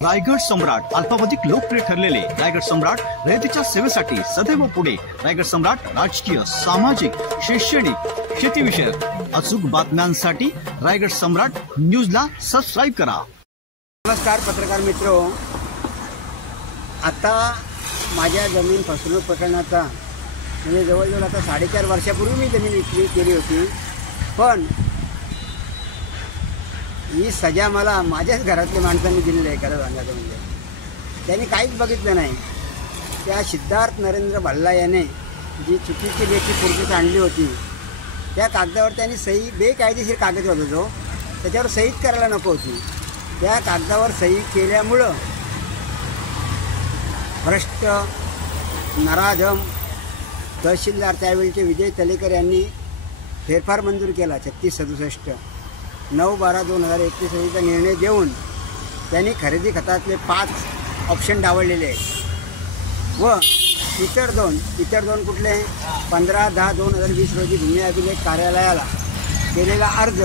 रायगड सम्राट अल्पावधिक लोकप्रिय ठरलेले रायगड सम्राट रयतेच्या सेवेसाठी सदैव पुढे। रायगड सम्राट राजकीय, सामाजिक, शैक्षणिक, शेतीविषयक अचूक बातम्यांसाठी रायगड सम्राट न्यूजला सबस्क्राइब करा। नमस्कार पत्रकार मित्रो, आता माझ्या जमीन फसवणूक प्रकरणाचा म्हणजे जवळजवळ आता 4.5 वर्षापूर्वी मी जमीन विक्री केली होती, पण ही सजा मला माझ्याच घरातल्या माणसांनी दिलेली आहे। खरं सांगायचं म्हणजे त्यांनी काहीच बघितलं नाही। त्या सिद्धार्थ नरेंद्र भल्ला याने जी चुकीची लेखी पूर्वीच आणली होती त्या कागदावर त्यांनी सही, बेकायदेशीर कागद होता जो, त्याच्यावर सहीच करायला नको होती, त्या कागदावर सही केल्यामुळं भ्रष्ट नराधम तहसीलदार त्यावेळीचे विजय तलेकर यांनी फेरफार मंजूर केला 3667 9/12/2021 रोजीचा निर्णय देऊन त्यांनी खरेदी खतातले 5 ऑप्शन डावळलेले आहेत व इतर दोन कुठले 15/10/2020 रोजी भूमी अभिलेख कार्यालयाला केलेला अर्ज,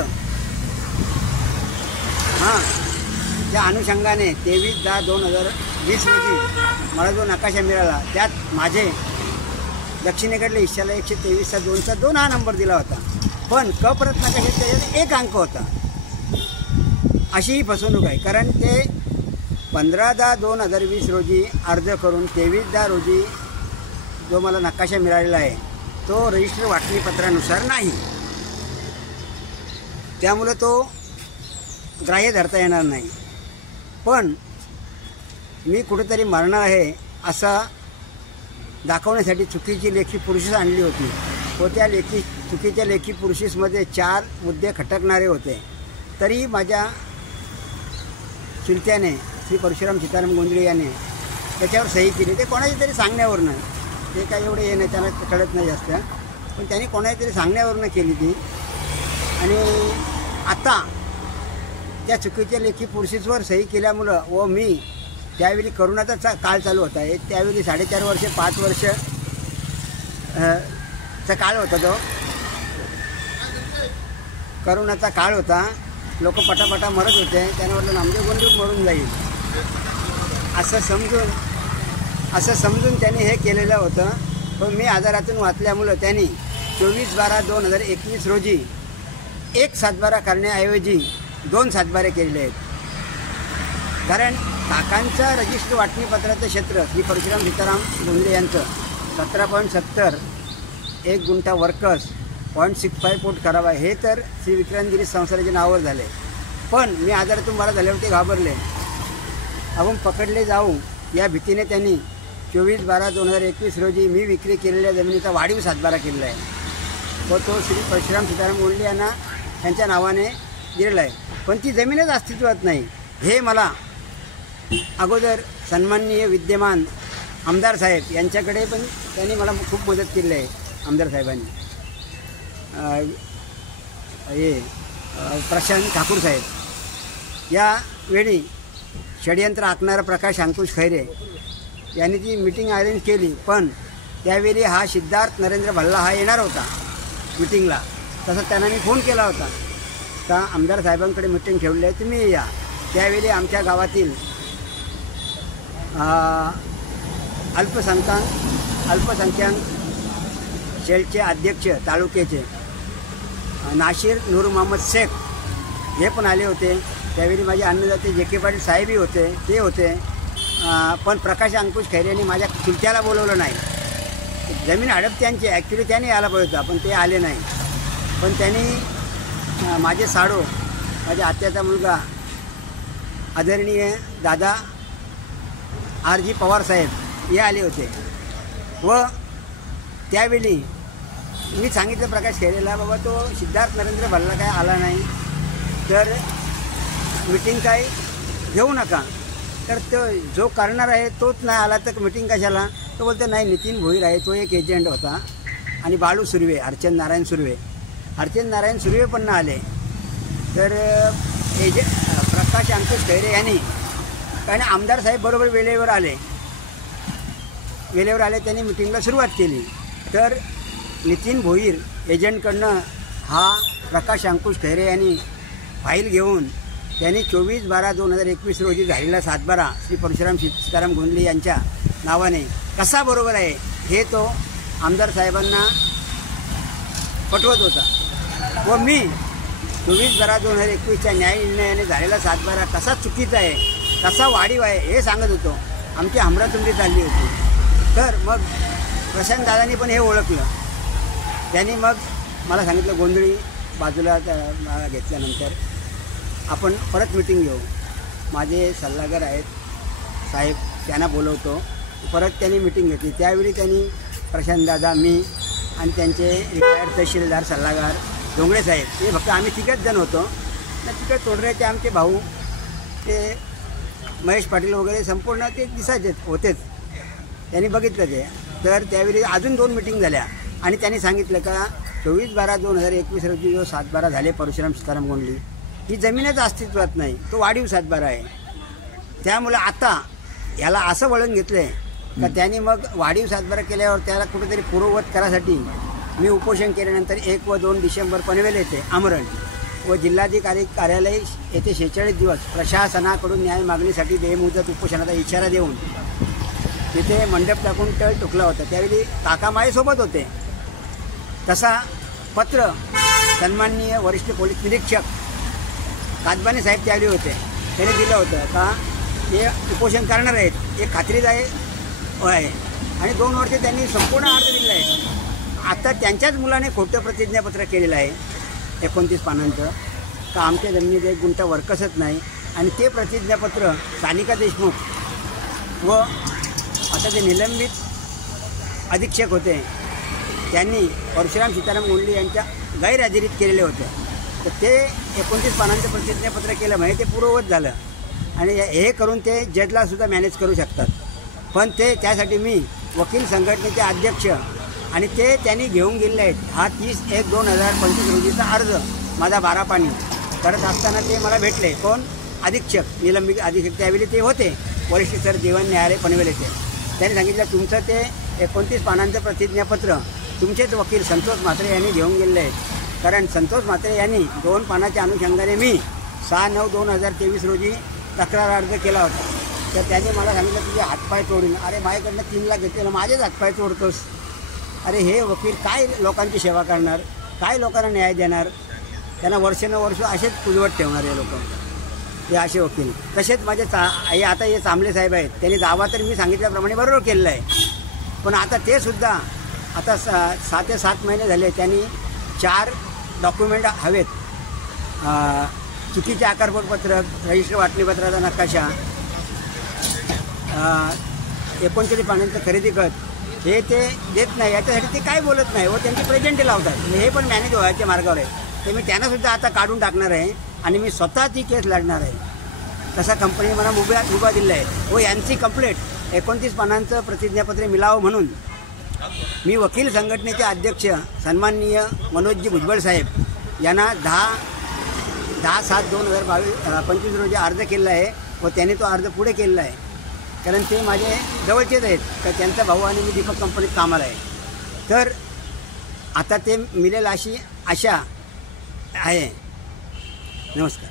त्या अनुषंगाने 23/10/2020 रोजी मला जो नकाशा मिळाला त्यात माझे दक्षिणेकडल्या हिश्श्याला 123/2/2 हा नंबर दिला होता, पण कप्रत नकाशात त्याच्यात 1 अंक होता। अशी ही फसवणूक आहे, कारण ते 15/10/2020 रोजी अर्ज करून 23/10 रोजी जो मला नकाशा मिळालेला आहे तो रजिस्टर वाटणीपत्रानुसार नाही, त्यामुळे तो ग्राह्य धरता येणार नाही। पण मी कुठेतरी मरणार आहे असा दाखवण्यासाठी चुकीची लेखी प्रोसेस आणली होती व त्या चुकीच्या लेखी प्रोसेसमध्ये 4 मुद्दे खटकणारे होते, तरी माझ्या चुलत्याने श्री परशुराम सीताराम गोंधळे याने त्याच्यावर सही केली। ते कोणाच्या तरी सांगण्यावरनं, ते काही एवढे हे नाही, त्यांना कळत नाही जास्त, पण त्यांनी कोणाच्या तरी सांगण्यावरनं केली ती। आणि आता त्या चुकीच्या लेखी प्रोसेसवर सही केल्यामुळं व मी त्यावेळी करोनाचा काळ चालू होता, त्यावेळी 4.5 वर्ष 5 वर्ष चा काळ होता, तो करोनाचा काळ होता, लोक पटापटा मरत होते, त्याने म्हटलं नामदेव गोंधळ मरून जाईल असं समजून त्यांनी हे केलेलं होतं। पण मी आजारातून वाचल्यामुळं त्यांनी 24/12/2021 रोजी 1 सातबारा करण्याऐवजी 2 सातबारे केलेले आहेत, कारण काकांचं रजिस्टर वाटणीपत्राचं क्षेत्र श्री परशुराम सीताराम गोंधळे यांचं 17.70 1 गुंठा वर्कर्स 0.65 फूट करावा, हे तर श्री विक्रांतगिरी संस्थानाच्या नावावर झाले। पण मी आजारातून मला झाल्यावर ते घाबरले, आपण पकडले जाऊ या भीतीने त्यांनी 24/12/2021 रोजी मी विक्री केलेल्या जमिनीचा वाढीव सातबारा केलेला आहे व तो श्री परशुराम सीताराम गोंधळे यांना त्यांच्या नावाने दिलेला आहे, पण ती जमीनच अस्तित्वात नाही। हे मला अगोदर सन्माननीय विद्यमान आमदार साहेब यांच्याकडे पण त्यांनी मला खूप मदत केली आहे। आमदार साहेबांनी प्रशांत ठाकूर साहेब यावेळी षडयंत्र आखणारा प्रकाश अंकुश खैरे यांनी ती मीटिंग अरेंज केली, पण त्यावेळी हा सिद्धार्थ नरेंद्र भल्ला हा येणार होता मीटिंगला, तसं त्यांना मी फोन केला होता का आमदार साहेबांकडे मीटिंग ठेवली आहे, तुम्ही या। त्यावेळी आमच्या गावातील अल्पसंख्याक सेलचे अध्यक्ष तालुक्याचे नाशिर नूर मोहम्मद शेख हे पण आले होते, त्यावेळी माझे अन्नदाते जे के पाटील साहेबही होते, ते होते, पण प्रकाश अंकुश खैरे यांनी माझ्या चुलत्याला बोलवलं नाही। जमीन हडप त्यांची, ॲक्च्युली त्याने यायला पाहिजे होता, पण ते आले नाही। पण त्यांनी माझे साडो, माझ्या आत्याचा मुलगा आदरणीय दादा RG पवार साहेब हे आले होते व त्यावेळी मी सांगितलं प्रकाश खैरेला, बाबा तो सिद्धार्थ नरेंद्र भल्ला काय आला नाही तर मीटिंग काय घेऊ नका, तर तो जो करणार आहे तोच नाही आला तर मीटिंग कशाला। तो बोलतो नाही, नितीन भोईर आहे, तो एक एजंट होता, आणि बाळू सुर्वे, हरचंद नारायण सुर्वे पण ना आले, तर प्रकाश अंकुश खैरे यांनी, कारण आमदार साहेब बरोबर वेळेवर आले, त्यांनी मीटिंगला सुरुवात केली, तर नितीन भोईर एजंटकडनं हा प्रकाश अंकुश खैरे यांनी फाईल घेऊन त्यांनी 24/12/2021 रोजी झालेला सातबारा श्री परशुराम सीताराम गोंधळे यांच्या नावाने कसा बरोबर आहे हे तो आमदार साहेबांना पटवत होता व मी 24/12/2021च्या न्याय निर्णयाने झालेला सातबारा कसा चुकीचा आहे, कसा वाढीव आहे हे सांगत होतो. आमची हमरातुंडी चालली होती. तर मग प्रशांत दादांनी पण हे ओळखलं. त्यांनी मग मला सांगितलं, गोंधळी बाजूला घेतल्यानंतर आपण परत मिटिंग घेऊ. माझे सल्लागार आहेत साहेब, त्यांना बोलवतो. परत त्यांनी मिटिंग घेतली. त्यावेळी त्यांनी प्रशांत दादा, मी आणि त्यांचे रिटायर्ड तहसीलदार सल्लागार डोंगरे साहेब, हे फक्त आम्ही तिघच जण होतो. तिकडे तोडऱ्याचे आमचे भाऊ ते महेश पाटील वगैरे संपूर्ण ते दिसायचे होतेच. त्यांनी बघितलं ते. तर त्यावेळी अजून 2 मिटिंग झाल्या आणि त्यांनी सांगितलं का 24/12/2021 रोजी जो सातबारा झाले परशुराम सीताराम गोंधळे, ही जमीनच अस्तित्वात नाही, तो वाढीव सातबारा आहे. त्यामुळे आता याला असं वळण घेतलं आहे का त्यांनी मग वाढीव सातबारा केल्यावर त्याला कुठेतरी पूर्ववत करायसाठी मी उपोषण केल्यानंतर 1 व 2 डिसेंबर पनवेल येथे आमरण व जिल्हाधिकारी कार्यालय येथे 46 दिवस प्रशासनाकडून न्याय मागणीसाठी बेमुदत उपोषणाचा इशारा देऊन तिथे मंडप टाकून तळ टुकला होता. त्यावेळी काका माझ्यासोबत होते. तसा पत्र सन्माननीय वरिष्ठ पोलीस निरीक्षक कादबाने साहेब त्यावेळी होते, त्याने दिलं होतं का हे उपोषण करणार आहेत, हे खात्रीदायक आहे. आणि 2 वर्षे त्यांनी संपूर्ण अर्ज दिला आहे. आता त्यांच्याच मुलाने खोटं प्रतिज्ञापत्र केलेलं आहे 29 पानांचं, का आमच्या जमिनीत 1 गुंठा वर्कसच नाही. आणि ते प्रतिज्ञापत्र सानिका देशमुख व आता जे निलंबित अधीक्षक होते त्यांनी परशुराम सीताराम गोंधळे यांच्या गैरहजेरीत केलेले होते. तर ते 29 पानांचं प्रतिज्ञापत्र केलं म्हणजे ते पूर्ववत झालं. आणि हे करून ते जजलासुद्धा मॅनेज करू शकतात. पण ते त्यासाठी मी वकील संघटनेचे अध्यक्ष आणि ते त्यांनी घेऊन गेलेले आहेत. हा 30/1/2025 रोजीचा अर्ज माझा 12 पानी करत असताना ते मला भेटले. कोण? अधीक्षक, निलंबित अधीक्षक त्यावेळी ते होते, वरिष्ठ सर जीवन न्यायालय पनवेल येथे. त्यांनी सांगितलं तुमचं ते 29 पानांचं प्रतिज्ञापत्र तुमचेच वकील संतोष म्हात्रे यांनी घेऊन गेलेले आहेत. कारण संतोष म्हात्रे यांनी 2 पानाच्या अनुषंगाने मी 6/9/2023 रोजी तक्रार अर्ज केला होता. तर त्यांनी मला सांगितलं तुझे हातपाय तोडून. अरे माझ्याकडनं 3 लाख घेतले, माझेच हातपाय तोडतोस. अरे हे वकील काय लोकांची सेवा करणार, काय लोकांना न्याय देणार? त्यांना वर्षानुवर्ष असेच पुजवत ठेवणार हे लोक, हे असे वकील. तसेच माझे आता हे चांबले साहेब आहेत, त्यांनी दावा तर मी सांगितल्याप्रमाणे बरोबर केलेला आहे. पण आता ते सुद्धा आता 6 ते 7 महिने झाले. त्यांनी 4 डॉक्युमेंट हवेत, चुकीचे आकारपत्र, रजिस्टर वाटणीपत्राचा नकाशा, 39 पानांचं खरेदी खत, हे ते देत नाही. याच्यासाठी ते काय बोलत नाही व त्यांची प्रेझेंटी लावतात. हे पण मॅनेज व्हायच्या मार्गावर आहे. ते मी त्यांनासुद्धा आता काढून टाकणार आहे आणि मी स्वतः ती केस लढणार आहे. तसा कंपनी मला मुभा दिला आहे व यांची कंप्लेंट 29 पानांचं प्रतिज्ञापत्र मिळावं म्हणून मी वकील संघटनेचे अध्यक्ष सन्माननीय मनोजजी भुजबळ साहेब यांना 10/7/2025 रोजी अर्ज केलेला आहे व त्यांनी तो अर्ज पुढे केलेला आहे. कारण ते माझे जवळचेच आहेत, तर त्यांचा भाऊ आणि मी दीपक कंपनीत कामाला आहे. तर आता ते मिळेल अशी आशा आहे. नमस्कार.